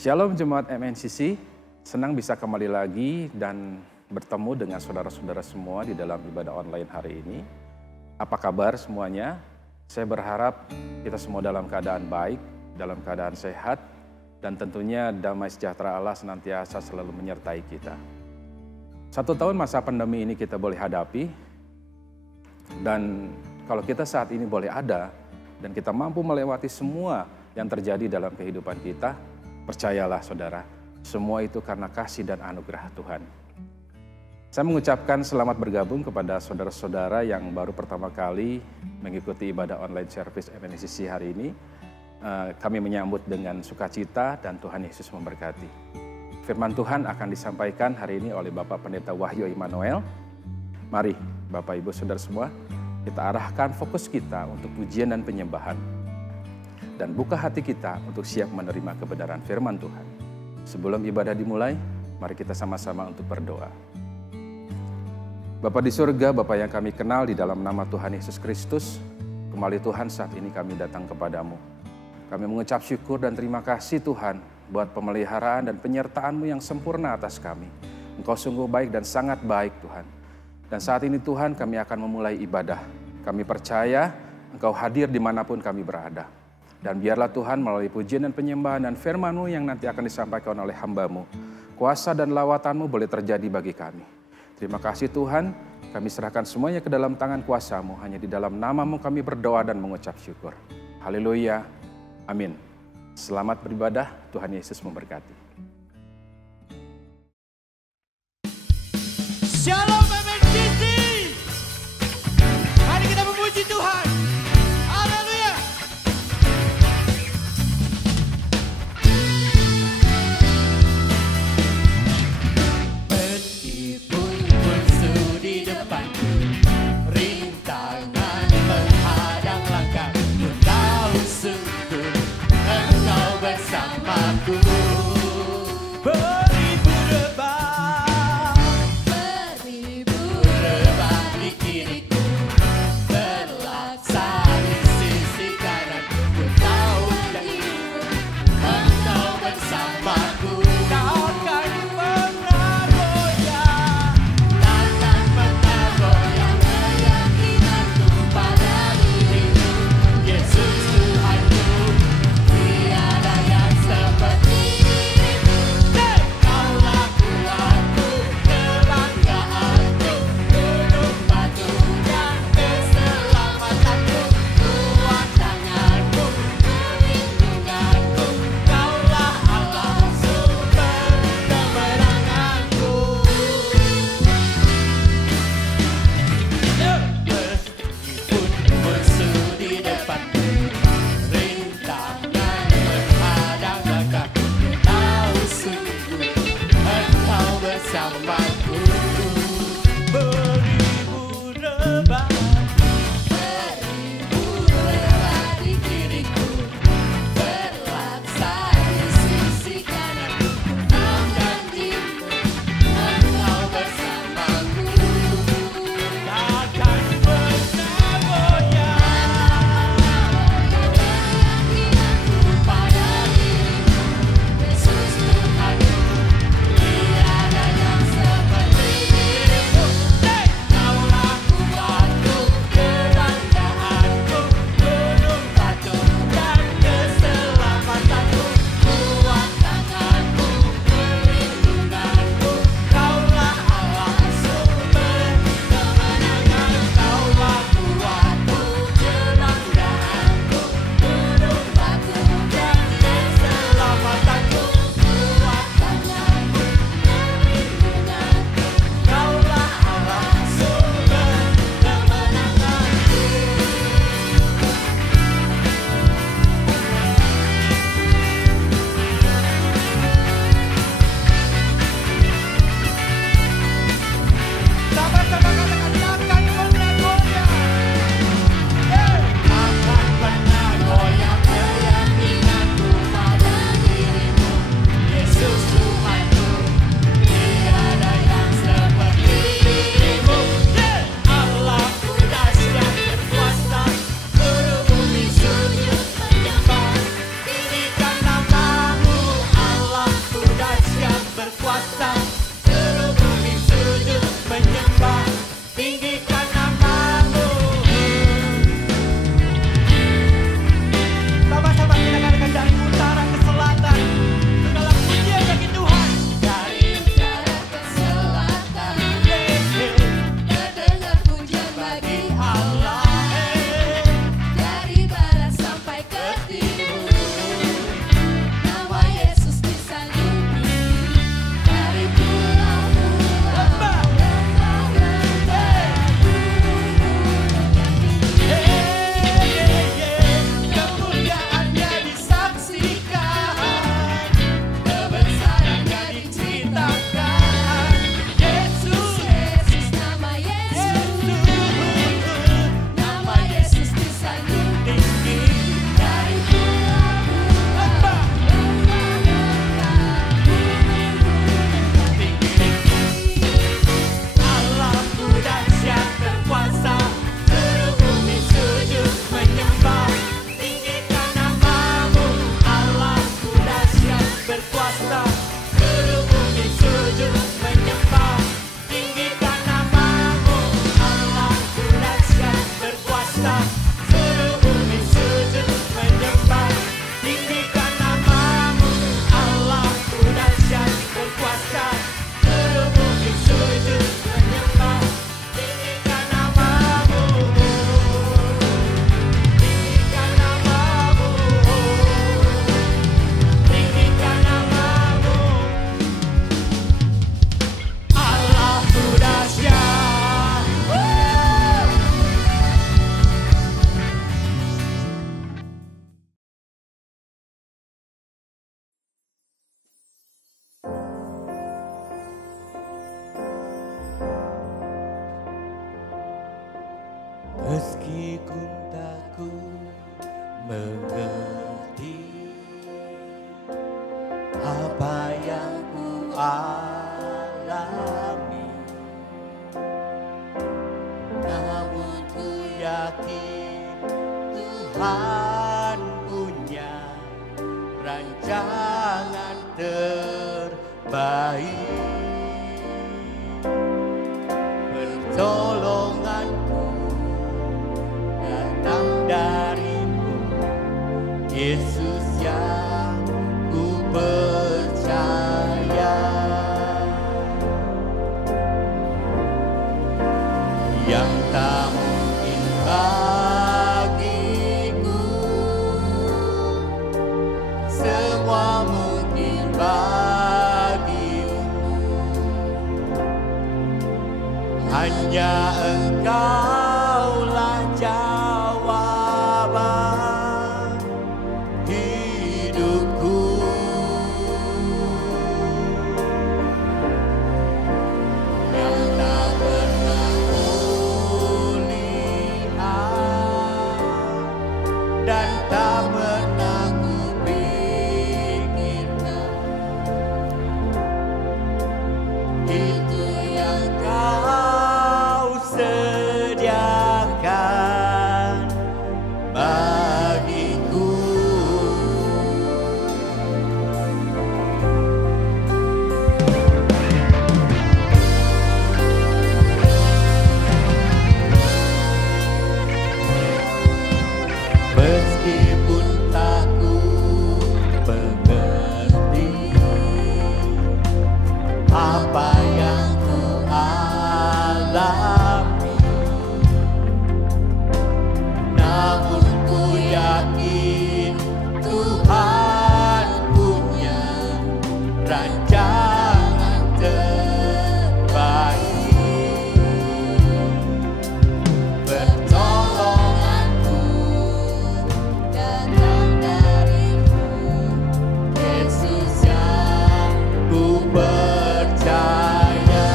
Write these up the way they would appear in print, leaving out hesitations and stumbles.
Shalom Jemaat MNCC, senang bisa kembali lagi dan bertemu dengan saudara-saudara semua di dalam ibadah online hari ini. Apa kabar semuanya? Saya berharap kita semua dalam keadaan baik, dalam keadaan sehat, dan tentunya damai sejahtera Allah senantiasa selalu menyertai kita. 1 tahun masa pandemi ini kita boleh hadapi, dan kalau kita saat ini boleh ada, dan kita mampu melewati semua yang terjadi dalam kehidupan kita, percayalah saudara, semua itu karena kasih dan anugerah Tuhan. Saya mengucapkan selamat bergabung kepada saudara-saudara yang baru pertama kali mengikuti ibadah online service MNCC hari ini. Kami menyambut dengan sukacita dan Tuhan Yesus memberkati. Firman Tuhan akan disampaikan hari ini oleh Bapak Pendeta Wahyu Immanuel. Mari Bapak Ibu Saudara semua, kita arahkan fokus kita untuk pujian dan penyembahan. Dan buka hati kita untuk siap menerima kebenaran firman Tuhan. Sebelum ibadah dimulai, mari kita sama-sama untuk berdoa. Bapa di surga, Bapa yang kami kenal di dalam nama Tuhan Yesus Kristus, kembali Tuhan saat ini kami datang kepadamu. Kami mengucap syukur dan terima kasih Tuhan buat pemeliharaan dan penyertaan-Mu yang sempurna atas kami. Engkau sungguh baik dan sangat baik Tuhan. Dan saat ini Tuhan kami akan memulai ibadah. Kami percaya Engkau hadir dimanapun kami berada. Dan biarlah Tuhan melalui pujian dan penyembahan dan firman-Mu yang nanti akan disampaikan oleh hamba-Mu, kuasa dan lawatan-Mu boleh terjadi bagi kami. Terima kasih Tuhan, kami serahkan semuanya ke dalam tangan kuasa-Mu. Hanya di dalam nama-Mu kami berdoa dan mengucap syukur. Haleluya, amin. Selamat beribadah, Tuhan Yesus memberkati. Shalom MNCC. Mari kita memuji Tuhan. Haleluya. Meskipun musuh di depanku, rintangan menghadang langkahku, ku tahu sungguh Engkau bersamaku. Beribu rebah di kiriku, berlaksa di sisi kananku, ku tahu dirimu Engkau bersamaku. Takkan pernah goyah, takkan pernah goyah keyakinanku pada dirimu, Yesus Tuhanku. Tiada yang seperti dirimu. Kaulah kuatku, kebanggaanku, gunung batu dan keselamatanku, kuat tanganku, perlindunganku. Kaulah Allah sumber kemenanganku. Meskipun musuh di depanku, rintangan menghadang langkahku, ku tahu sungguh Engkau bersamaku. Beribu rebah di kiriku, berlaksa di sisi kananku, ku janjimu Engkau bersamaku. Takkan pernah goyah keyakinanku pada dirimu, Yesus Tuhanku. Tiada yang seperti dirimu. Kaulah kuatku, bagi Allah, dari barat sampai ke timur. Nama Yesus disanjungi dari pulau-pulau, lembah-lembah, gunung-gunung yang tinggi. Kemuliaannya disaksikan, Kebesarannya diceritakan. Yesus, Yesus, nama Yesus, nama Yesus disanjungi dari pulau-pulau, lembah-lembah, gunung-gunung yang tinggi. Allahku dahsyat berkuasa, seluruh bumi sujud menyembah. Tinggikan namamu, Allahku dahsyat berkuasa, seluruh bumi sujud menyembah. Tinggikan namamu, Allahku dahsyat berkuasa, seluruh bumi sujud menyembah. Tinggikan namamu, Allahku dahsyat berkuasa, seluruh bumi sujud menyembah. Tinggikan namamu, tinggikan namamu, tinggikan namamu, Allahku dahsyat. Meskipun tak ku mengerti apa yang ku alami, namun ku yakin Tuhan punya rancangan terbaik. Pertolonganku datang darimu, Yesus yang ku percaya, yang tak mungkin bagiku, semua mungkin bagimu. Hanya Engkaulah jawaban hidupku. Yang tak pernah kulihat dan tak pernah kupikirkan, itu yang Kau sediakan bagiku. Meskipun tak ku mengerti apa yang ku alami, namun ku yakin Tuhan punya rancangan terbaik. Pertolonganku Datang darimu, Yesus yang ku percaya,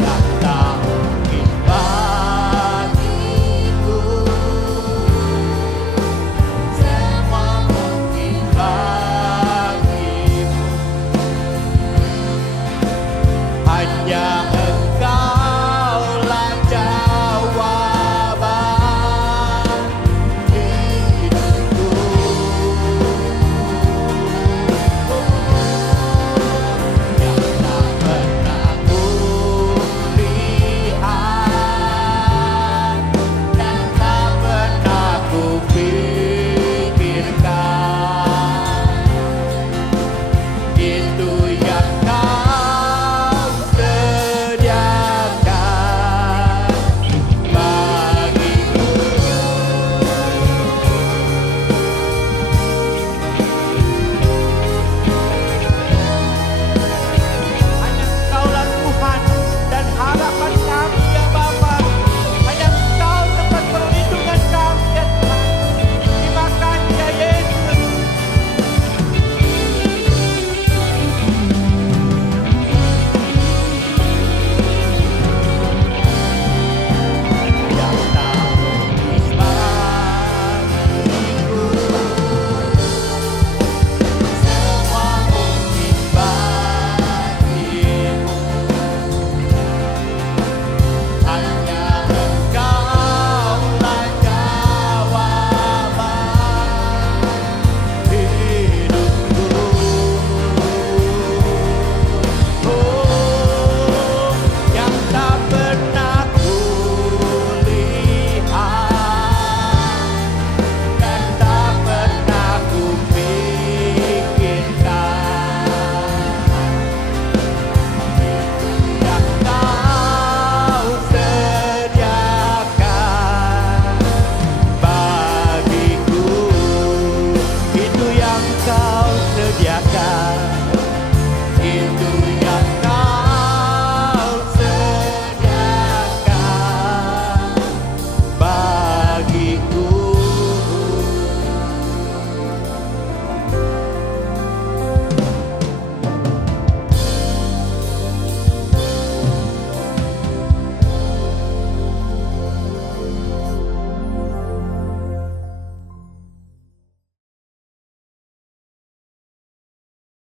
yang tak mungkin bagiku, semua mungkin bagimu. Hanya Engkaulah jawaban hidupku. Yang tak pernah kulihat dan tak pernah kupikirkan, itu yang Kau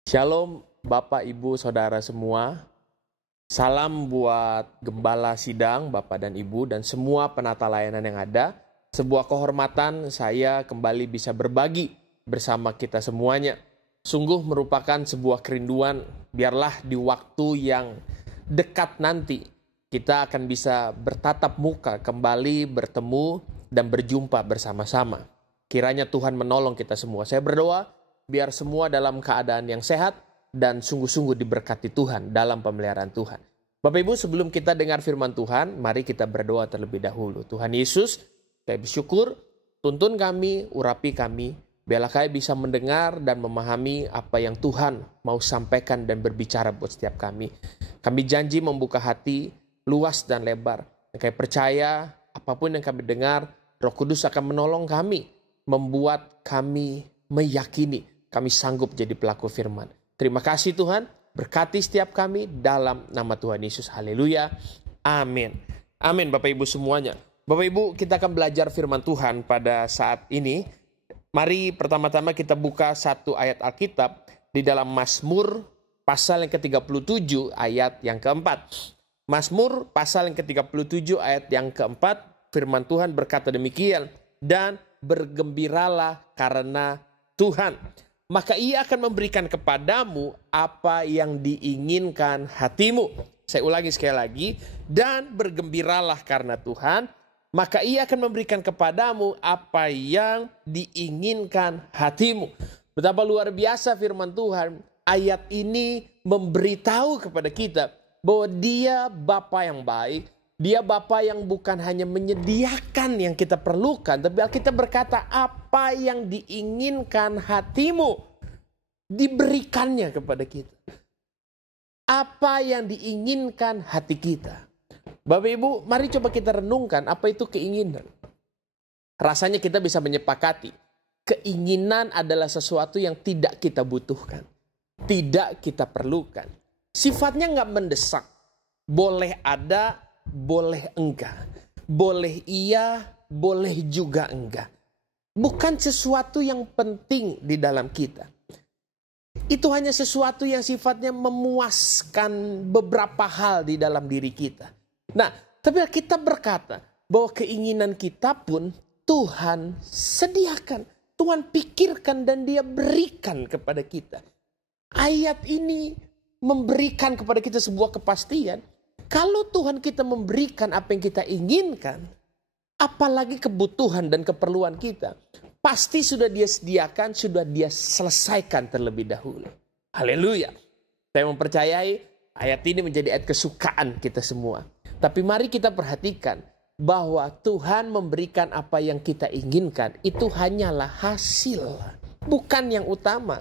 Shalom Bapak, Ibu, Saudara semua. Salam buat Gembala Sidang, Bapak dan Ibu, dan semua penata layanan yang ada. Sebuah kehormatan saya kembali bisa berbagi bersama kita semuanya. Sungguh merupakan sebuah kerinduan, biarlah di waktu yang dekat nanti kita akan bisa bertatap muka, kembali bertemu dan berjumpa bersama-sama. Kiranya Tuhan menolong kita semua. Saya berdoa biar semua dalam keadaan yang sehat dan sungguh-sungguh diberkati Tuhan dalam pemeliharaan Tuhan. Bapak Ibu, sebelum kita dengar firman Tuhan, mari kita berdoa terlebih dahulu. Tuhan Yesus, kami bersyukur, tuntun kami, urapi kami, biarlah kami bisa mendengar dan memahami apa yang Tuhan mau sampaikan dan berbicara buat setiap kami. Kami janji membuka hati luas dan lebar. Kami percaya apapun yang kami dengar, Roh Kudus akan menolong kami, membuat kami meyakini kami sanggup jadi pelaku firman. Terima kasih Tuhan, berkati setiap kami dalam nama Tuhan Yesus. Haleluya. Amin. Amin Bapak Ibu semuanya. Bapak Ibu, kita akan belajar firman Tuhan pada saat ini. Mari pertama-tama kita buka satu ayat Alkitab di dalam Mazmur pasal yang ke-37 ayat yang keempat. Mazmur pasal yang ke-37 ayat yang keempat, firman Tuhan berkata demikian, dan bergembiralah karena Tuhan, maka Ia akan memberikan kepadamu apa yang diinginkan hatimu. Saya ulangi sekali lagi, dan bergembiralah karena Tuhan, maka Ia akan memberikan kepadamu apa yang diinginkan hatimu. Betapa luar biasa firman Tuhan. Ayat ini memberitahu kepada kita bahwa Dia Bapa yang baik. Dia Bapa yang bukan hanya menyediakan yang kita perlukan, tapi Alkitab berkata apa yang diinginkan hatimu diberikannya kepada kita. Apa yang diinginkan hati kita. Bapak Ibu, mari coba kita renungkan apa itu keinginan. Rasanya kita bisa menyepakati. Keinginan adalah sesuatu yang tidak kita butuhkan. Tidak kita perlukan. Sifatnya nggak mendesak. Boleh ada, boleh enggak. Boleh iya, boleh juga enggak. Bukan sesuatu yang penting di dalam kita. Itu hanya sesuatu yang sifatnya memuaskan beberapa hal di dalam diri kita. Nah, tapi kita berkata bahwa keinginan kita pun Tuhan sediakan. Tuhan pikirkan dan Dia berikan kepada kita. Ayat ini memberikan kepada kita sebuah kepastian. Kalau Tuhan kita memberikan apa yang kita inginkan, apalagi kebutuhan dan keperluan kita, pasti sudah Dia sediakan, sudah Dia selesaikan terlebih dahulu. Haleluya. Saya mempercayai ayat ini menjadi ayat kesukaan kita semua. Tapi mari kita perhatikan bahwa Tuhan memberikan apa yang kita inginkan. Itu hanyalah hasil, bukan yang utama.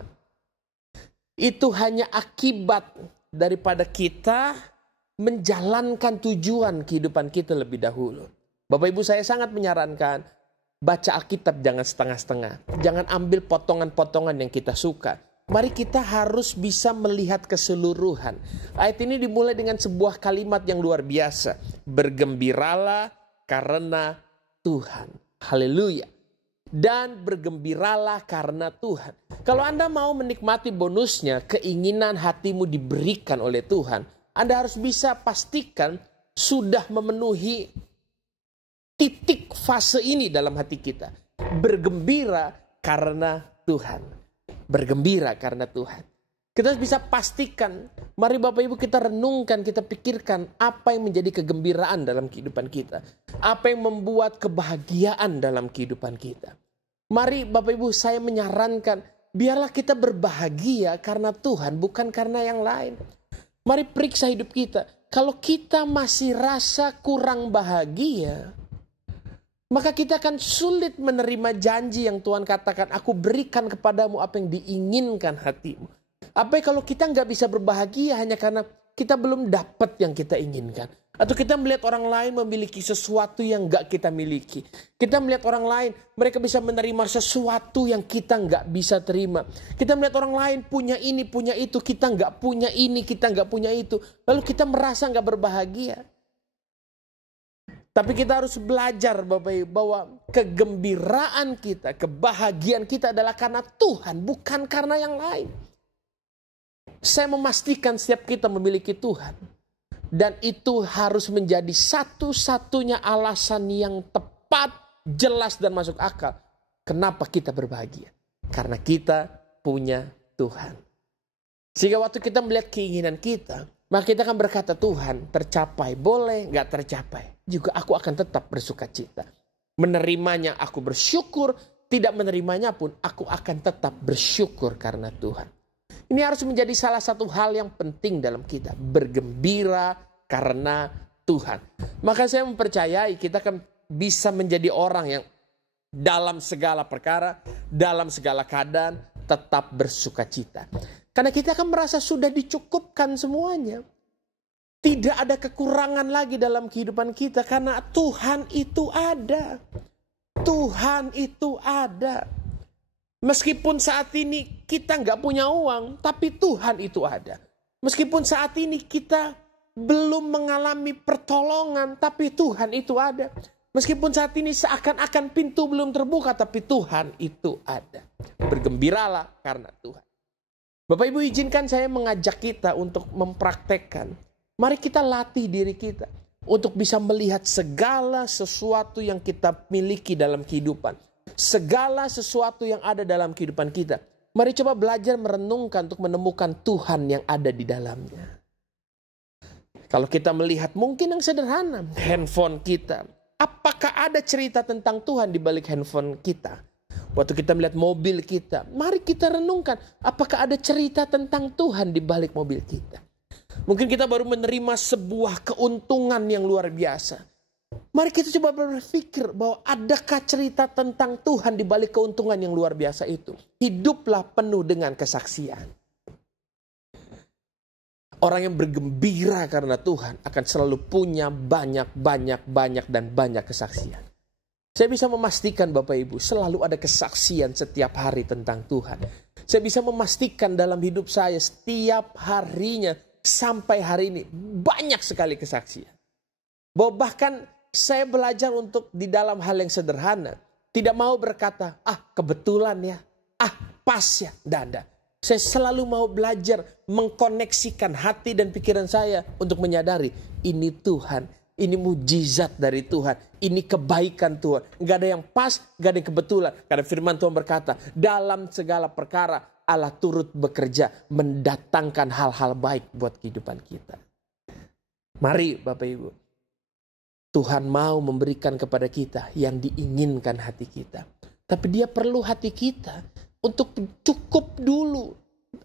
Itu hanya akibat daripada kita menjalankan tujuan kehidupan kita lebih dahulu. Bapak Ibu, saya sangat menyarankan baca Alkitab jangan setengah-setengah. Jangan ambil potongan-potongan yang kita suka. Mari kita harus bisa melihat keseluruhan. Ayat ini dimulai dengan sebuah kalimat yang luar biasa. Bergembiralah karena Tuhan. Haleluya. Dan bergembiralah karena Tuhan. Kalau Anda mau menikmati bonusnya, keinginan hatimu diberikan oleh Tuhan, Anda harus bisa pastikan sudah memenuhi titik fase ini dalam hati kita. Bergembira karena Tuhan. Bergembira karena Tuhan. Kita bisa pastikan, mari Bapak Ibu kita renungkan, kita pikirkan apa yang menjadi kegembiraan dalam kehidupan kita. Apa yang membuat kebahagiaan dalam kehidupan kita. Mari Bapak Ibu, saya menyarankan, biarlah kita berbahagia karena Tuhan, bukan karena yang lain. Mari periksa hidup kita. Kalau kita masih rasa kurang bahagia, maka kita akan sulit menerima janji yang Tuhan katakan, aku berikan kepadamu apa yang diinginkan hatimu. Apa kalau kita nggak bisa berbahagia hanya karena kita belum dapat yang kita inginkan. Atau kita melihat orang lain memiliki sesuatu yang nggak kita miliki. Kita melihat orang lain, mereka bisa menerima sesuatu yang kita nggak bisa terima. Kita melihat orang lain punya ini, punya itu. Kita nggak punya ini, kita nggak punya itu. Lalu kita merasa nggak berbahagia. Tapi kita harus belajar Bapak Ibu bahwa kegembiraan kita, kebahagiaan kita adalah karena Tuhan, bukan karena yang lain. Saya memastikan setiap kita memiliki Tuhan. Dan itu harus menjadi satu-satunya alasan yang tepat, jelas, dan masuk akal. Kenapa kita berbahagia? Karena kita punya Tuhan. Sehingga waktu kita melihat keinginan kita, maka kita akan berkata, Tuhan, tercapai, boleh nggak tercapai, juga aku akan tetap bersuka cita. Menerimanya aku bersyukur, tidak menerimanya pun aku akan tetap bersyukur karena Tuhan. Ini harus menjadi salah satu hal yang penting dalam kita. Bergembira karena Tuhan. Maka saya mempercayai kita akan bisa menjadi orang yang dalam segala perkara, dalam segala keadaan tetap bersuka cita. Karena kita akan merasa sudah dicukupkan semuanya. Tidak ada kekurangan lagi dalam kehidupan kita karena Tuhan itu ada. Tuhan itu ada. Meskipun saat ini kita nggak punya uang, tapi Tuhan itu ada. Meskipun saat ini kita belum mengalami pertolongan, tapi Tuhan itu ada. Meskipun saat ini seakan-akan pintu belum terbuka, tapi Tuhan itu ada. Bergembiralah karena Tuhan. Bapak Ibu, izinkan saya mengajak kita untuk mempraktekkan. Mari kita latih diri kita untuk bisa melihat segala sesuatu yang kita miliki dalam kehidupan. Segala sesuatu yang ada dalam kehidupan kita. Mari coba belajar merenungkan untuk menemukan Tuhan yang ada di dalamnya. Kalau kita melihat mungkin yang sederhana, handphone kita. Apakah ada cerita tentang Tuhan di balik handphone kita? Waktu kita melihat mobil kita, mari kita renungkan. Apakah ada cerita tentang Tuhan di balik mobil kita? Mungkin kita baru menerima sebuah keuntungan yang luar biasa. Mari kita coba berpikir bahwa adakah cerita tentang Tuhan di balik keuntungan yang luar biasa itu. Hiduplah penuh dengan kesaksian. Orang yang bergembira karena Tuhan akan selalu punya banyak kesaksian. Saya bisa memastikan Bapak Ibu selalu ada kesaksian setiap hari tentang Tuhan. Saya bisa memastikan dalam hidup saya setiap harinya sampai hari ini banyak sekali kesaksian. Bahwa bahkan saya belajar untuk di dalam hal yang sederhana. Tidak mau berkata, kebetulan ya, pas ya, tidak. Saya selalu mau belajar mengkoneksikan hati dan pikiran saya untuk menyadari ini Tuhan, ini mujizat dari Tuhan, ini kebaikan Tuhan. Gak ada yang pas, gak ada yang kebetulan. Karena firman Tuhan berkata, dalam segala perkara Allah turut bekerja mendatangkan hal-hal baik buat kehidupan kita. Mari Bapak Ibu, Tuhan mau memberikan kepada kita yang diinginkan hati kita. Tapi Dia perlu hati kita untuk cukup dulu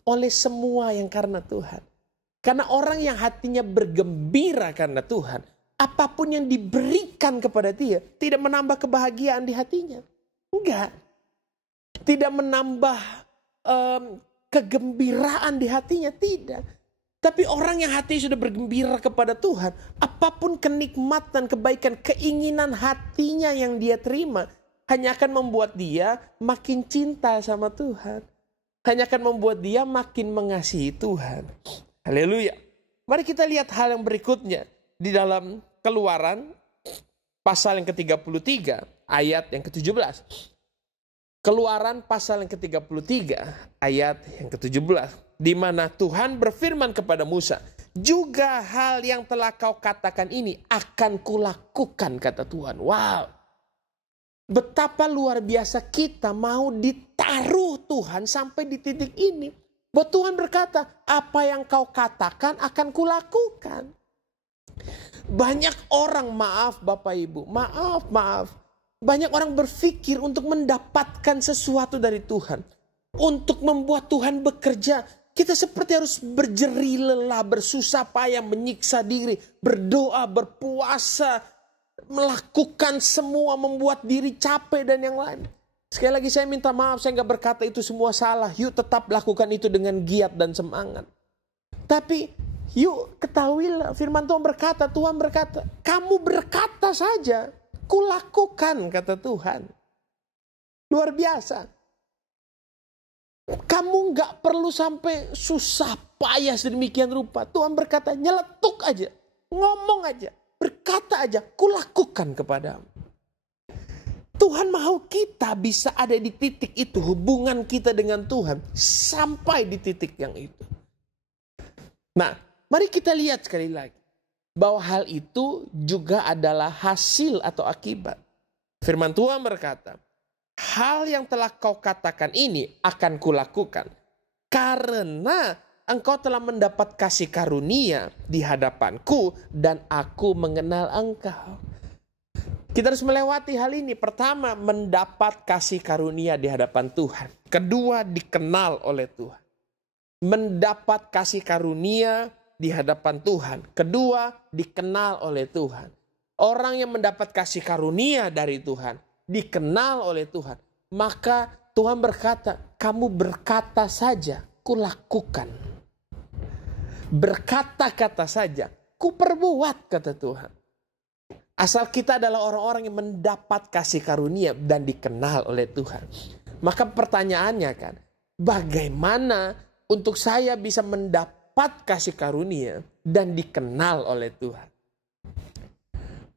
oleh semua yang karena Tuhan. Karena orang yang hatinya bergembira karena Tuhan, apapun yang diberikan kepada dia tidak menambah kebahagiaan di hatinya. Enggak. Tidak menambah kegembiraan di hatinya, tidak. Tapi orang yang hatinya sudah bergembira kepada Tuhan, apapun kenikmatan, kebaikan, keinginan hatinya yang dia terima, hanya akan membuat dia makin cinta sama Tuhan. Hanya akan membuat dia makin mengasihi Tuhan. Haleluya. Mari kita lihat hal yang berikutnya. Di dalam Keluaran, pasal yang ke-33, ayat yang ke-17. Keluaran pasal yang ke-33, ayat yang ke-17. Di mana Tuhan berfirman kepada Musa, juga hal yang telah kau katakan ini akan kulakukan, kata Tuhan. Wow. Betapa luar biasa kita mau ditaruh Tuhan sampai di titik ini. Bahwa Tuhan berkata, apa yang kau katakan akan kulakukan. Banyak orang, maaf Bapak Ibu, maaf. Banyak orang berpikir untuk mendapatkan sesuatu dari Tuhan. Untuk membuat Tuhan bekerja. Kita seperti harus berjerih lelah, bersusah payah, menyiksa diri, berdoa, berpuasa, melakukan semua, membuat diri capek dan yang lain. Sekali lagi saya minta maaf, saya nggak berkata itu semua salah. Yuk tetap lakukan itu dengan giat dan semangat. Tapi yuk ketahuilah, firman Tuhan berkata, kamu berkata saja, kulakukan, kata Tuhan. Luar biasa. Kamu gak perlu sampai susah payah sedemikian rupa. Tuhan berkata, nyeletuk aja, ngomong aja, berkata aja, kulakukan kepadamu. Tuhan mau kita bisa ada di titik itu, hubungan kita dengan Tuhan sampai di titik yang itu. Nah, mari kita lihat sekali lagi bahwa hal itu juga adalah hasil atau akibat. Firman Tuhan berkata, hal yang telah kau katakan ini akan kulakukan karena engkau telah mendapat kasih karunia di hadapanku dan aku mengenal engkau. Kita harus melewati hal ini. Pertama, mendapat kasih karunia di hadapan Tuhan. Kedua, dikenal oleh Tuhan. Mendapat kasih karunia di hadapan Tuhan. Kedua, dikenal oleh Tuhan. Orang yang mendapat kasih karunia dari Tuhan, dikenal oleh Tuhan, maka Tuhan berkata, kamu berkata saja, kulakukan. Berkata-kata saja, kuperbuat, kata Tuhan. Asal kita adalah orang-orang yang mendapat kasih karunia dan dikenal oleh Tuhan. Maka pertanyaannya kan, bagaimana untuk saya bisa mendapat kasih karunia dan dikenal oleh Tuhan?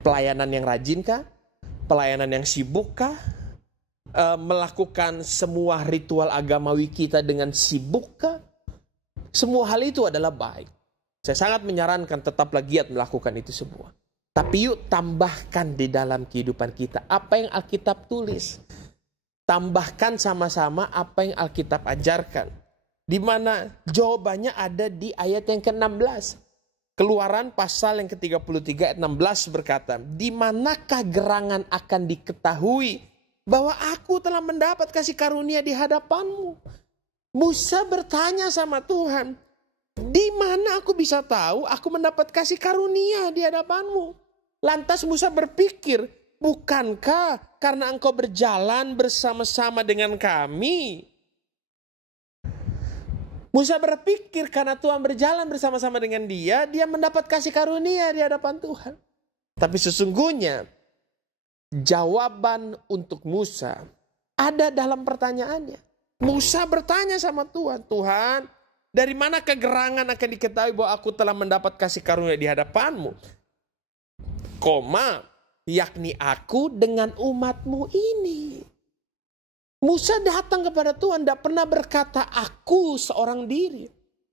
Pelayanan yang rajinkah? Pelayanan yang sibukkah? Melakukan semua ritual agamawi kita dengan sibukkah? Semua hal itu adalah baik. Saya sangat menyarankan tetaplah giat melakukan itu semua. Tapi yuk tambahkan di dalam kehidupan kita apa yang Alkitab tulis. Tambahkan sama-sama apa yang Alkitab ajarkan. Di mana jawabannya ada di ayat yang ke-16. Keluaran pasal yang ke-33 ayat 16 berkata, di manakah gerangan akan diketahui bahwa aku telah mendapat kasih karunia di hadapanmu? Musa bertanya sama Tuhan, di mana aku bisa tahu aku mendapat kasih karunia di hadapanmu? Lantas Musa berpikir, bukankah karena engkau berjalan bersama-sama dengan kami? Musa berpikir karena Tuhan berjalan bersama-sama dengan dia mendapat kasih karunia di hadapan Tuhan. Tapi sesungguhnya jawaban untuk Musa ada dalam pertanyaannya. Musa bertanya sama Tuhan, Tuhan, dari mana kegerangan akan diketahui bahwa aku telah mendapat kasih karunia di hadapanmu? Yakni aku dengan umatmu ini. Musa datang kepada Tuhan, tidak pernah berkata aku seorang diri.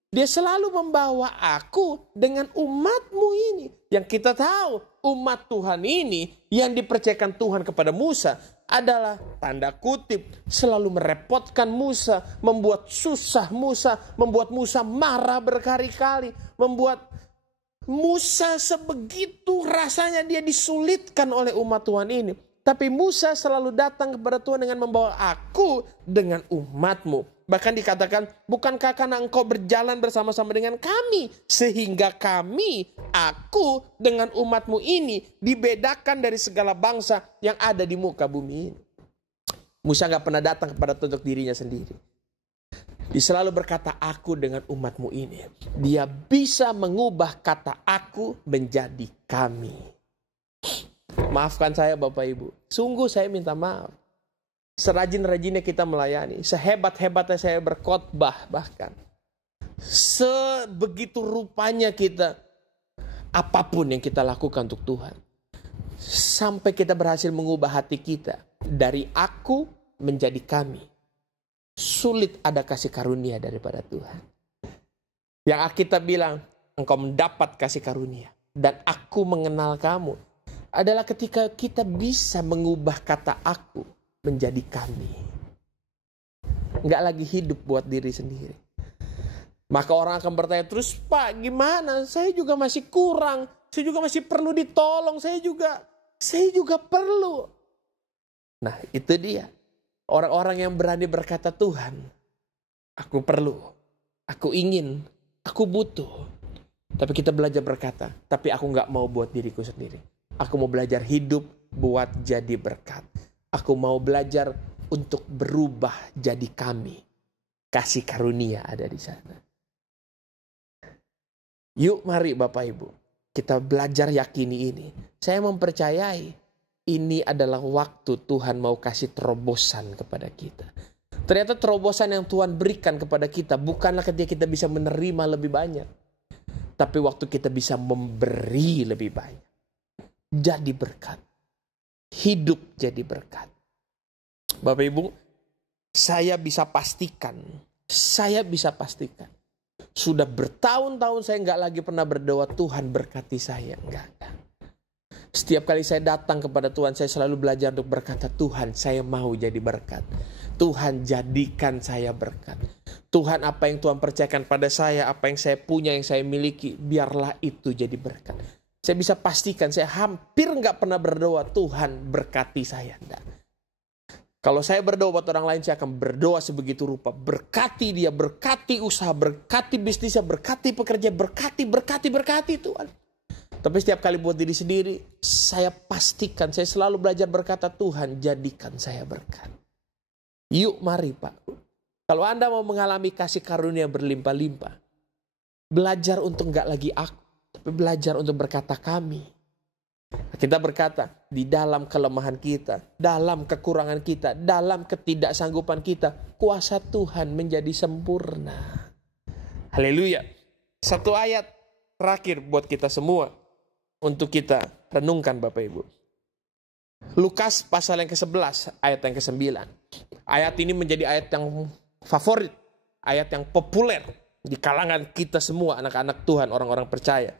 Dia selalu membawa aku dengan umatmu ini. Yang kita tahu umat Tuhan ini yang dipercayakan Tuhan kepada Musa adalah tanda kutip selalu merepotkan Musa, membuat susah Musa, membuat Musa marah berkali-kali, membuat Musa sebegitu rasanya dia disulitkan oleh umat Tuhan ini. Tapi Musa selalu datang kepada Tuhan dengan membawa aku dengan umatmu. Bahkan dikatakan, bukankah karena engkau berjalan bersama-sama dengan kami, sehingga kami, aku dengan umatmu ini dibedakan dari segala bangsa yang ada di muka bumi ini. Musa gak pernah datang kepada untuk dirinya sendiri. Dia selalu berkata aku dengan umatmu ini. Dia bisa mengubah kata aku menjadi kami. Maafkan saya Bapak Ibu. Sungguh saya minta maaf. Serajin-rajinnya kita melayani. Sehebat-hebatnya saya berkhotbah bahkan. Sebegitu rupanya kita. Apapun yang kita lakukan untuk Tuhan. Sampai kita berhasil mengubah hati kita. Dari aku menjadi kami. Sulit ada kasih karunia daripada Tuhan. Yang Alkitab bilang, engkau mendapat kasih karunia. Dan aku mengenal kamu. Adalah ketika kita bisa mengubah kata aku menjadi kami. Nggak lagi hidup buat diri sendiri. Maka orang akan bertanya terus, Pak gimana? Saya juga masih kurang. Saya juga masih perlu ditolong. Saya juga perlu. Nah itu dia. Orang-orang yang berani berkata, Tuhan, aku perlu, aku ingin, aku butuh. Tapi kita belajar berkata, tapi aku gak mau buat diriku sendiri. Aku mau belajar hidup buat jadi berkat. Aku mau belajar untuk berubah jadi kami. Kasih karunia ada di sana. Yuk mari Bapak Ibu, kita belajar yakini ini. Saya mempercayai ini adalah waktu Tuhan mau kasih terobosan kepada kita. Ternyata terobosan yang Tuhan berikan kepada kita bukanlah ketika kita bisa menerima lebih banyak. Tapi waktu kita bisa memberi lebih banyak. Jadi berkat. Hidup jadi berkat. Bapak Ibu, saya bisa pastikan. Sudah bertahun-tahun saya nggak lagi pernah berdoa, Tuhan berkati saya. Enggak. Setiap kali saya datang kepada Tuhan, saya selalu belajar untuk berkata, Tuhan, saya mau jadi berkat. Tuhan, jadikan saya berkat. Tuhan, apa yang Tuhan percayakan pada saya, apa yang saya punya, yang saya miliki, biarlah itu jadi berkat. Saya bisa pastikan, saya hampir nggak pernah berdoa, Tuhan berkati saya. Enggak. Kalau saya berdoa buat orang lain, saya akan berdoa sebegitu rupa. Berkati dia, berkati usaha, berkati bisnisnya, berkati pekerja, berkati Tuhan. Tapi setiap kali buat diri sendiri, saya pastikan, saya selalu belajar berkata, Tuhan jadikan saya berkat. Yuk mari Pak. Kalau Anda mau mengalami kasih karunia berlimpah-limpah, belajar untuk nggak lagi aku, tapi belajar untuk berkata kami. Kita berkata, di dalam kelemahan kita, dalam kekurangan kita, dalam ketidaksanggupan kita, kuasa Tuhan menjadi sempurna. Haleluya. Satu ayat terakhir buat kita semua, untuk kita renungkan Bapak Ibu. Lukas pasal yang ke-11, ayat yang ke-9. Ayat ini menjadi ayat yang favorit, ayat yang populer di kalangan kita semua, anak-anak Tuhan, orang-orang percaya.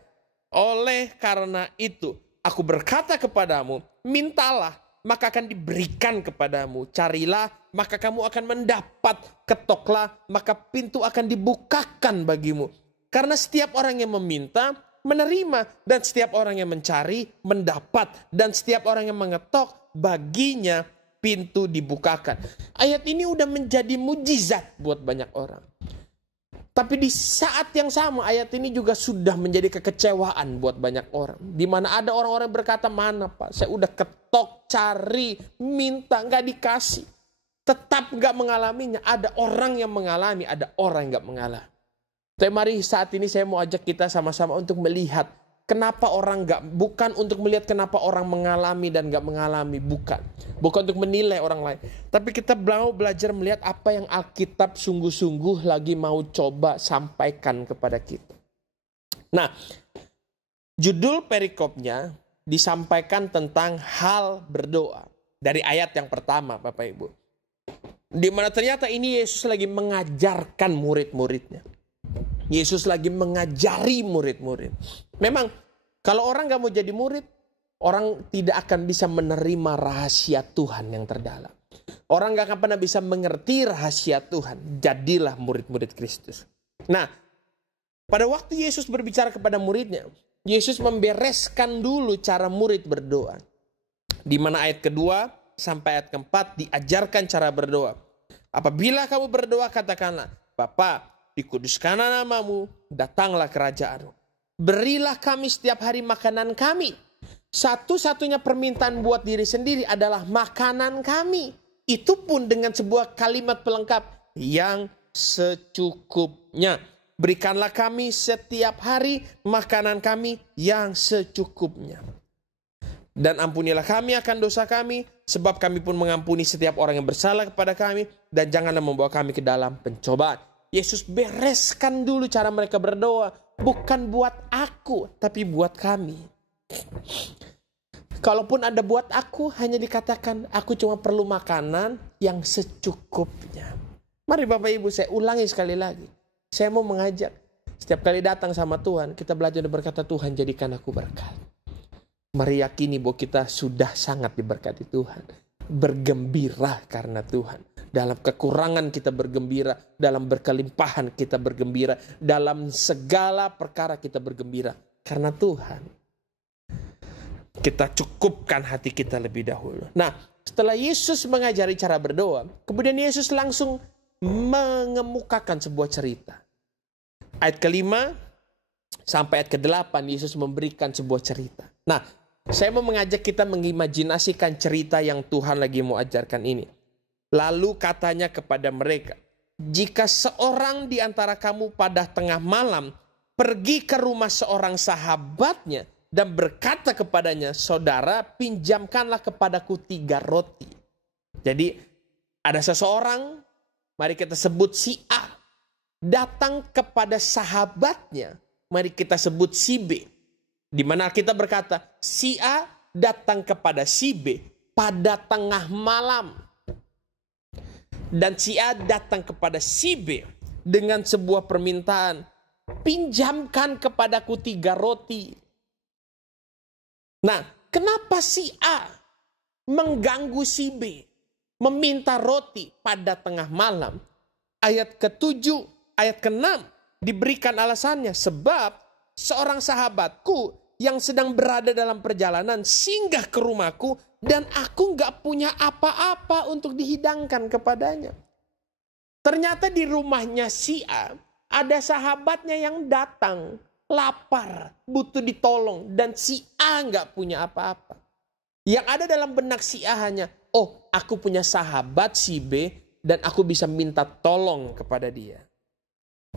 Oleh karena itu, aku berkata kepadamu, mintalah, maka akan diberikan kepadamu. Carilah, maka kamu akan mendapat. Ketoklah, maka pintu akan dibukakan bagimu. Karena setiap orang yang meminta, menerima. Dan setiap orang yang mencari, mendapat. Dan setiap orang yang mengetok, baginya pintu dibukakan. Ayat ini udah menjadi mujizat buat banyak orang. Tapi di saat yang sama, ayat ini juga sudah menjadi kekecewaan buat banyak orang. Di mana ada orang-orang berkata, mana Pak, saya udah ketok, cari, minta, nggak dikasih. Tetap nggak mengalaminya. Ada orang yang mengalami, ada orang yang nggak mengalami. Tapi mari saat ini saya mau ajak kita sama-sama untuk melihat kenapa orang bukan untuk melihat kenapa orang mengalami dan nggak mengalami, bukan untuk menilai orang lain, tapi kita mau belajar melihat apa yang Alkitab sungguh-sungguh lagi mau coba sampaikan kepada kita. Nah, judul perikopnya disampaikan tentang hal berdoa dari ayat yang pertama, Bapak Ibu, di mana ternyata ini Yesus lagi mengajarkan murid-muridnya. Yesus lagi mengajari murid-murid. Memang kalau orang gak mau jadi murid, orang tidak akan bisa menerima rahasia Tuhan yang terdalam. Orang gak akan pernah bisa mengerti rahasia Tuhan. Jadilah murid-murid Kristus. Nah, pada waktu Yesus berbicara kepada muridnya, Yesus membereskan dulu cara murid berdoa. Di mana ayat kedua sampai ayat keempat diajarkan cara berdoa. Apabila kamu berdoa, katakanlah, Bapa, dikuduskanlah namamu, datanglah kerajaanmu. Berilah kami setiap hari makanan kami. Satu-satunya permintaan buat diri sendiri adalah makanan kami. Itu pun dengan sebuah kalimat pelengkap, yang secukupnya. Berikanlah kami setiap hari makanan kami yang secukupnya. Dan ampunilah kami akan dosa kami, sebab kami pun mengampuni setiap orang yang bersalah kepada kami. Dan janganlah membawa kami ke dalam pencobaan. Yesus bereskan dulu cara mereka berdoa. Bukan buat aku, tapi buat kami. Kalaupun ada buat aku, hanya dikatakan aku cuma perlu makanan yang secukupnya. Mari Bapak Ibu, saya ulangi sekali lagi. Saya mau mengajak, setiap kali datang sama Tuhan, kita belajar dan berkata, Tuhan jadikan aku berkat. Mari yakini bahwa kita sudah sangat diberkati Tuhan. Bergembira karena Tuhan. Dalam kekurangan kita bergembira, dalam berkelimpahan kita bergembira, dalam segala perkara kita bergembira karena Tuhan. Kita cukupkan hati kita lebih dahulu. Nah, setelah Yesus mengajari cara berdoa, kemudian Yesus langsung mengemukakan sebuah cerita. Ayat ke-5 sampai ayat ke-8 Yesus memberikan sebuah cerita. Nah, saya mau mengajak kita mengimajinasikan cerita yang Tuhan lagi mau ajarkan ini. Lalu katanya kepada mereka, jika seorang di antara kamu pada tengah malam pergi ke rumah seorang sahabatnya dan berkata kepadanya, saudara, pinjamkanlah kepadaku 3 roti. Jadi ada seseorang, mari kita sebut si A, datang kepada sahabatnya, mari kita sebut si B. Di mana kita berkata, si A datang kepada si B pada tengah malam. Dan si A datang kepada si B dengan sebuah permintaan. Pinjamkan kepadaku 3 roti. Nah, kenapa si A mengganggu si B, meminta roti pada tengah malam? Ayat ke-7, ayat ke-6 diberikan alasannya. Sebab seorang sahabatku yang sedang berada dalam perjalanan singgah ke rumahku dan aku gak punya apa-apa untuk dihidangkan kepadanya. Ternyata di rumahnya si A ada sahabatnya yang datang, lapar, butuh ditolong, dan si A gak punya apa-apa. Yang ada dalam benak si A hanya, oh aku punya sahabat si B dan aku bisa minta tolong kepada dia.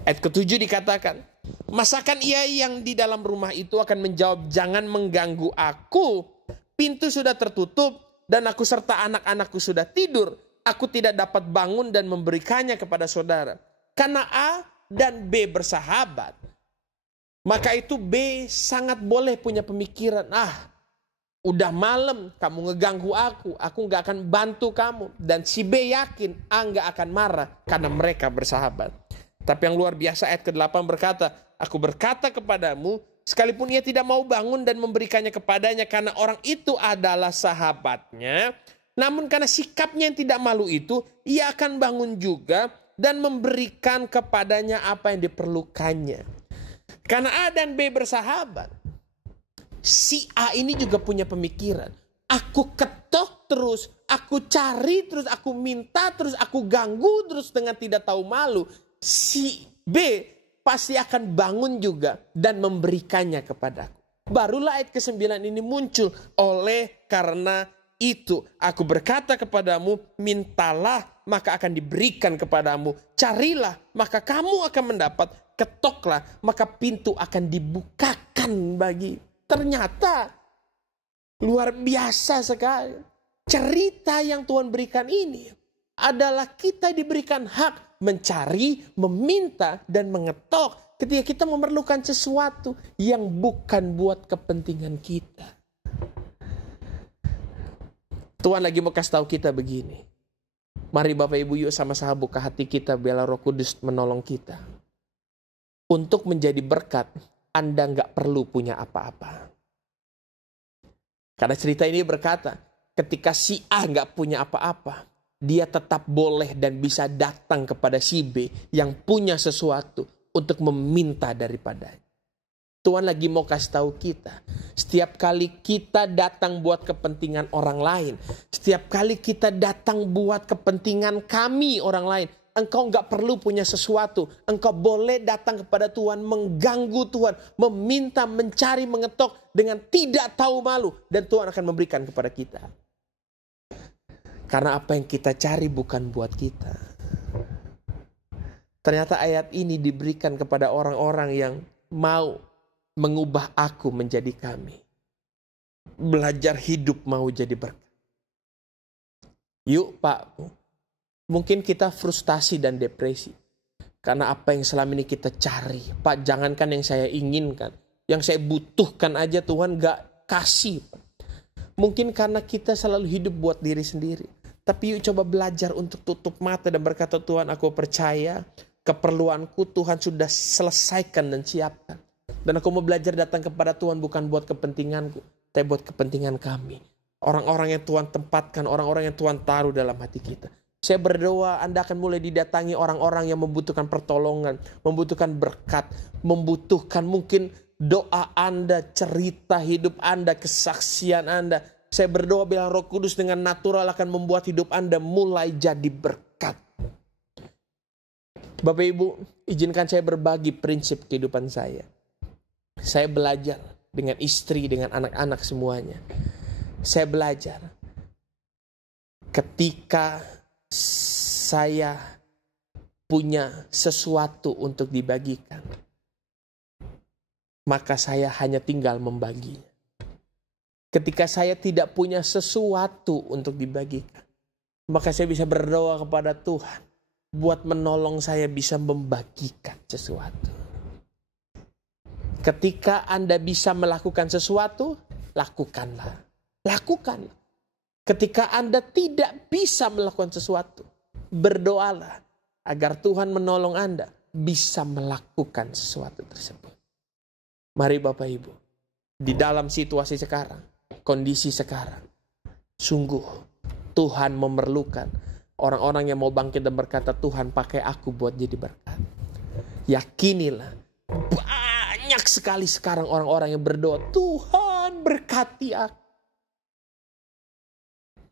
Ayat ke-7 dikatakan, masakan ia yang di dalam rumah itu akan menjawab, jangan mengganggu aku. Pintu sudah tertutup dan aku serta anak-anakku sudah tidur. Aku tidak dapat bangun dan memberikannya kepada saudara. Karena A dan B bersahabat, maka itu B sangat boleh punya pemikiran, udah malam kamu ngeganggu aku gak akan bantu kamu. Dan si B yakin A gak akan marah karena mereka bersahabat. Tapi yang luar biasa ayat ke-8 berkata, aku berkata kepadamu, sekalipun ia tidak mau bangun dan memberikannya kepadanya karena orang itu adalah sahabatnya, namun karena sikapnya yang tidak malu itu, ia akan bangun juga dan memberikan kepadanya apa yang diperlukannya. Karena A dan B bersahabat, si A ini juga punya pemikiran. Aku ketok terus, aku cari terus, aku minta terus, aku ganggu terus dengan tidak tahu malu. Si B pasti akan bangun juga dan memberikannya kepadaku. Barulah ayat ke-9 ini muncul. Oleh karena itu aku berkata kepadamu, mintalah maka akan diberikan kepadamu. Carilah maka kamu akan mendapat. Ketoklah maka pintu akan dibukakan bagi. Ternyata luar biasa sekali. Cerita yang Tuhan berikan ini adalah kita diberikan hak mencari, meminta, dan mengetok ketika kita memerlukan sesuatu yang bukan buat kepentingan kita. Tuhan lagi mau kasih tahu kita begini. Mari Bapak Ibu yuk sama-sama buka hati kita, biarlah Roh Kudus menolong kita. Untuk menjadi berkat, Anda gak perlu punya apa-apa. Karena cerita ini berkata, ketika si A gak punya apa-apa, dia tetap boleh dan bisa datang kepada si B yang punya sesuatu untuk meminta daripadanya. Tuhan lagi mau kasih tahu kita, setiap kali kita datang buat kepentingan orang lain, setiap kali kita datang buat kepentingan kami orang lain, engkau gak perlu punya sesuatu. Engkau boleh datang kepada Tuhan, mengganggu Tuhan, meminta, mencari, mengetok dengan tidak tahu malu. Dan Tuhan akan memberikan kepada kita. Karena apa yang kita cari bukan buat kita. Ternyata ayat ini diberikan kepada orang-orang yang mau mengubah aku menjadi kami. Belajar hidup mau jadi berkat. Yuk Pak, mungkin kita frustasi dan depresi. Karena apa yang selama ini kita cari. Pak, jangankan yang saya inginkan. Yang saya butuhkan aja Tuhan gak kasih. Mungkin karena kita selalu hidup buat diri sendiri. Tapi yuk coba belajar untuk tutup mata dan berkata, Tuhan aku percaya keperluanku Tuhan sudah selesaikan dan siapkan. Dan aku mau belajar datang kepada Tuhan bukan buat kepentinganku, tapi buat kepentingan kami. Orang-orang yang Tuhan tempatkan, orang-orang yang Tuhan taruh dalam hati kita. Saya berdoa Anda akan mulai didatangi orang-orang yang membutuhkan pertolongan, membutuhkan berkat, membutuhkan mungkin doa Anda, cerita hidup Anda, kesaksian Anda. Saya berdoa bila Roh Kudus dengan natural akan membuat hidup Anda mulai jadi berkat. Bapak Ibu, izinkan saya berbagi prinsip kehidupan saya. Saya belajar dengan istri, dengan anak-anak semuanya. Saya belajar ketika saya punya sesuatu untuk dibagikan, maka saya hanya tinggal membaginya. Ketika saya tidak punya sesuatu untuk dibagikan, maka saya bisa berdoa kepada Tuhan buat menolong saya bisa membagikan sesuatu. Ketika Anda bisa melakukan sesuatu, lakukanlah. Lakukanlah. Ketika Anda tidak bisa melakukan sesuatu, berdoalah. agar Tuhan menolong Anda bisa melakukan sesuatu tersebut. Mari Bapak Ibu, di dalam situasi sekarang, kondisi sekarang, sungguh Tuhan memerlukan orang-orang yang mau bangkit dan berkata, Tuhan pakai aku buat jadi berkat. Yakinilah, banyak sekali sekarang orang-orang yang berdoa, Tuhan berkati aku.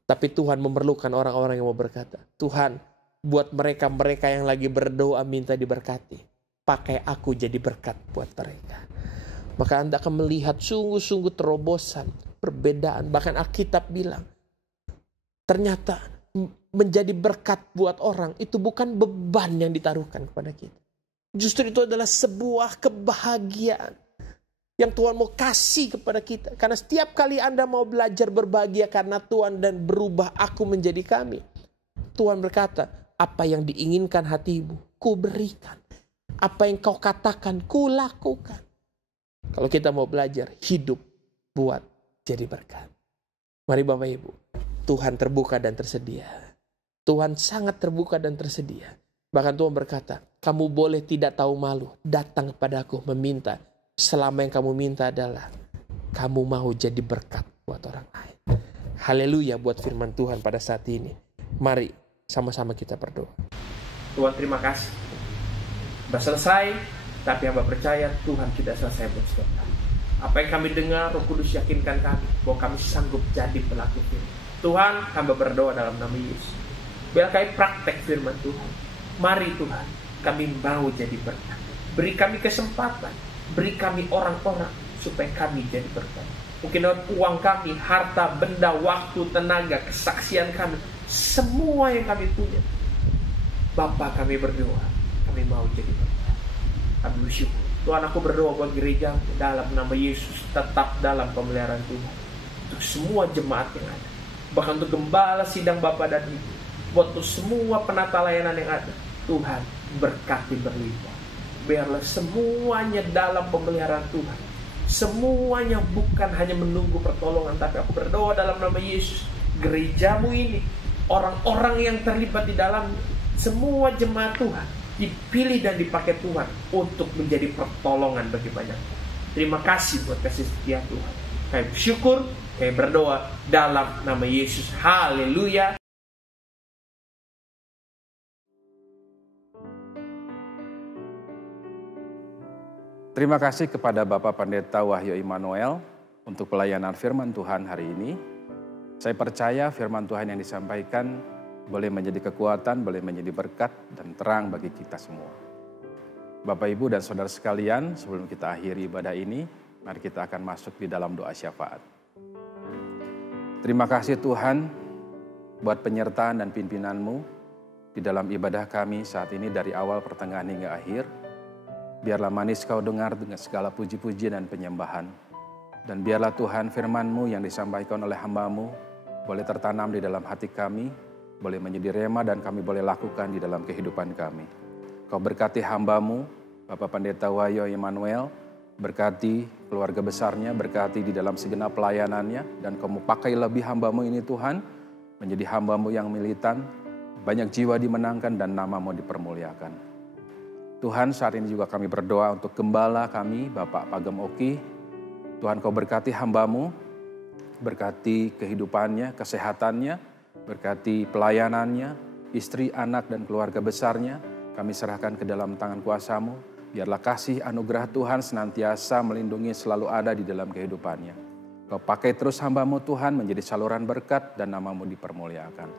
Tapi Tuhan memerlukan orang-orang yang mau berkata, Tuhan buat mereka-mereka yang lagi berdoa minta diberkati, pakai aku jadi berkat buat mereka. Maka Anda akan melihat sungguh-sungguh terobosan, perbedaan. Bahkan Alkitab bilang, ternyata menjadi berkat buat orang itu bukan beban yang ditaruhkan kepada kita. Justru itu adalah sebuah kebahagiaan yang Tuhan mau kasih kepada kita. Karena setiap kali Anda mau belajar berbahagia karena Tuhan dan berubah aku menjadi kami, Tuhan berkata, apa yang diinginkan hatimu, ku berikan. Apa yang kau katakan, ku lakukan. Kalau kita mau belajar hidup buat jadi berkat. Mari Bapak Ibu, Tuhan terbuka dan tersedia. Tuhan sangat terbuka dan tersedia. Bahkan Tuhan berkata, kamu boleh tidak tahu malu, datang kepadaku meminta. Selama yang kamu minta adalah, kamu mau jadi berkat buat orang lain. Haleluya buat firman Tuhan pada saat ini. Mari sama-sama kita berdoa. Tuhan terima kasih. Sudah selesai, tapi hamba percaya Tuhan tidak selesai buat setiap kami. Apa yang kami dengar, Roh Kudus yakinkan kami bahwa kami sanggup jadi pelaku firman. Tuhan, hamba berdoa dalam nama Yesus. Biar kami praktek firman Tuhan. Mari Tuhan, kami mau jadi berkat. Beri kami kesempatan, beri kami orang-orang supaya kami jadi berkat. Mungkin lewat uang kami, harta, benda, waktu, tenaga, kesaksian kami, semua yang kami punya. Bapa, kami berdoa, kami mau jadi berkat. Kami bersyukur. Tuhan, aku berdoa buat gereja dalam nama Yesus, tetap dalam pemeliharaan Tuhan. Untuk semua jemaat yang ada. Bahkan untuk gembala, sidang Bapa dan Ibu. Buat untuk semua penata layanan yang ada. Tuhan, berkati berlimpah. Biarlah semuanya dalam pemeliharaan Tuhan. Semuanya bukan hanya menunggu pertolongan, tapi aku berdoa dalam nama Yesus, gerejamu ini, orang-orang yang terlibat di dalam, semua jemaat Tuhan dipilih dan dipakai Tuhan untuk menjadi pertolongan bagi banyak. Terima kasih buat kasih setia Tuhan. Kami bersyukur, kami berdoa dalam nama Yesus. Haleluya. Terima kasih kepada Bapak Pendeta Wahyu Immanuel untuk pelayanan firman Tuhan hari ini. Saya percaya firman Tuhan yang disampaikan boleh menjadi kekuatan, boleh menjadi berkat dan terang bagi kita semua. Bapak, Ibu, dan saudara sekalian, sebelum kita akhiri ibadah ini, mari kita akan masuk di dalam doa syafaat. Terima kasih Tuhan buat penyertaan dan pimpinan-Mu di dalam ibadah kami saat ini dari awal, pertengahan hingga akhir. Biarlah manis Kau dengar dengan segala puji-pujian dan penyembahan. Dan biarlah Tuhan firman-Mu yang disampaikan oleh hamba-Mu boleh tertanam di dalam hati kami, boleh menjadi rema dan kami boleh lakukan di dalam kehidupan kami. Kau berkati hamba-Mu, Bapak Pendeta Wahyu Immanuel, berkati keluarga besarnya, berkati di dalam segenap pelayanannya, dan Kau mau pakai lebih hamba-Mu ini Tuhan, menjadi hamba-Mu yang militan, banyak jiwa dimenangkan dan nama-Mu dipermuliakan. Tuhan, saat ini juga kami berdoa untuk gembala kami, Bapak Pagem Oki. Tuhan, Kau berkati hamba-Mu, berkati kehidupannya, kesehatannya, berkati pelayanannya, istri, anak, dan keluarga besarnya. Kami serahkan ke dalam tangan kuasa-Mu. Biarlah kasih anugerah Tuhan senantiasa melindungi, selalu ada di dalam kehidupannya. Kau pakai terus hamba-Mu Tuhan menjadi saluran berkat dan nama-Mu dipermuliakan.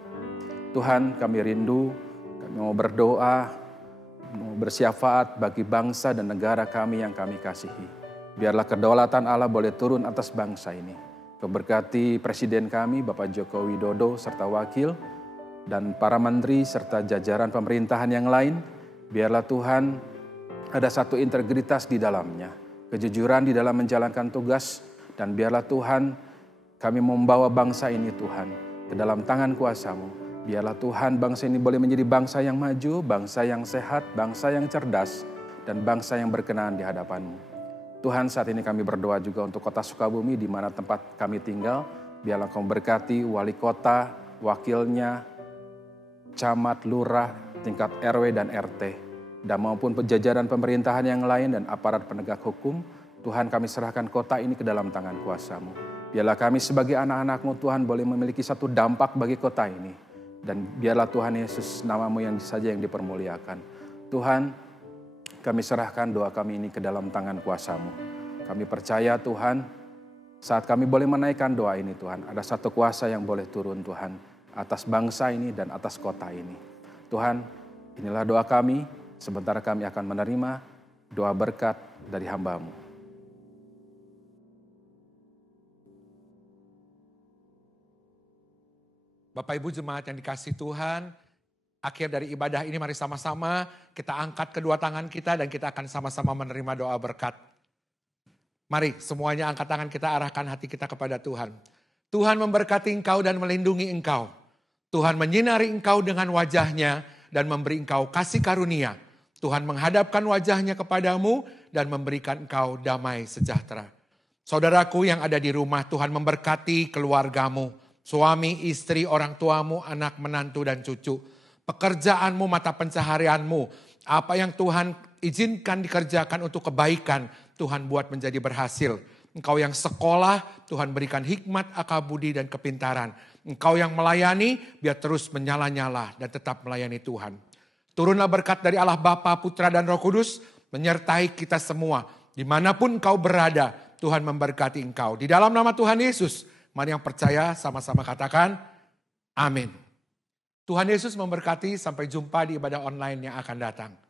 Tuhan, kami rindu, kami mau berdoa, mau bersyafaat bagi bangsa dan negara kami yang kami kasihi. Biarlah kedaulatan Allah boleh turun atas bangsa ini. Kau berkati Presiden kami, Bapak Joko Widodo, serta Wakil, dan para menteri, serta jajaran pemerintahan yang lain. Biarlah Tuhan ada satu integritas di dalamnya, kejujuran di dalam menjalankan tugas, dan biarlah Tuhan kami membawa bangsa ini Tuhan ke dalam tangan kuasa-Mu. Biarlah Tuhan bangsa ini boleh menjadi bangsa yang maju, bangsa yang sehat, bangsa yang cerdas, dan bangsa yang berkenan di hadapan-Mu. Tuhan, saat ini kami berdoa juga untuk kota Sukabumi di mana tempat kami tinggal. Biarlah Kau berkati wali kota, wakilnya, camat, lurah, tingkat RW dan RT, dan maupun jajaran pemerintahan yang lain dan aparat penegak hukum. Tuhan, kami serahkan kota ini ke dalam tangan kuasa-Mu. Biarlah kami sebagai anak-anak-Mu Tuhan boleh memiliki satu dampak bagi kota ini. Dan biarlah Tuhan Yesus, nama-Mu yang saja yang dipermuliakan. Tuhan, kami serahkan doa kami ini ke dalam tangan kuasa-Mu. Kami percaya Tuhan, saat kami boleh menaikkan doa ini Tuhan, ada satu kuasa yang boleh turun Tuhan atas bangsa ini dan atas kota ini. Tuhan, inilah doa kami, sebentar kami akan menerima doa berkat dari hamba-Mu. Bapak Ibu jemaat yang dikasihi Tuhan, akhir dari ibadah ini mari sama-sama kita angkat kedua tangan kita dan kita akan sama-sama menerima doa berkat. Mari semuanya angkat tangan kita, arahkan hati kita kepada Tuhan. Tuhan memberkati engkau dan melindungi engkau. Tuhan menyinari engkau dengan wajahnya dan memberi engkau kasih karunia. Tuhan menghadapkan wajahnya kepadamu dan memberikan engkau damai sejahtera. Saudaraku yang ada di rumah, Tuhan memberkati keluargamu. Suami, istri, orang tuamu, anak, menantu, dan cucu. Pekerjaanmu, mata pencaharianmu. Apa yang Tuhan izinkan dikerjakan untuk kebaikan, Tuhan buat menjadi berhasil. Engkau yang sekolah, Tuhan berikan hikmat, akal budi, dan kepintaran. Engkau yang melayani, biar terus menyala-nyala dan tetap melayani Tuhan. Turunlah berkat dari Allah Bapa, Putra, dan Roh Kudus, menyertai kita semua. Dimanapun engkau berada, Tuhan memberkati engkau. Di dalam nama Tuhan Yesus, mari yang percaya sama-sama katakan, amin. Tuhan Yesus memberkati, sampai jumpa di ibadah online yang akan datang.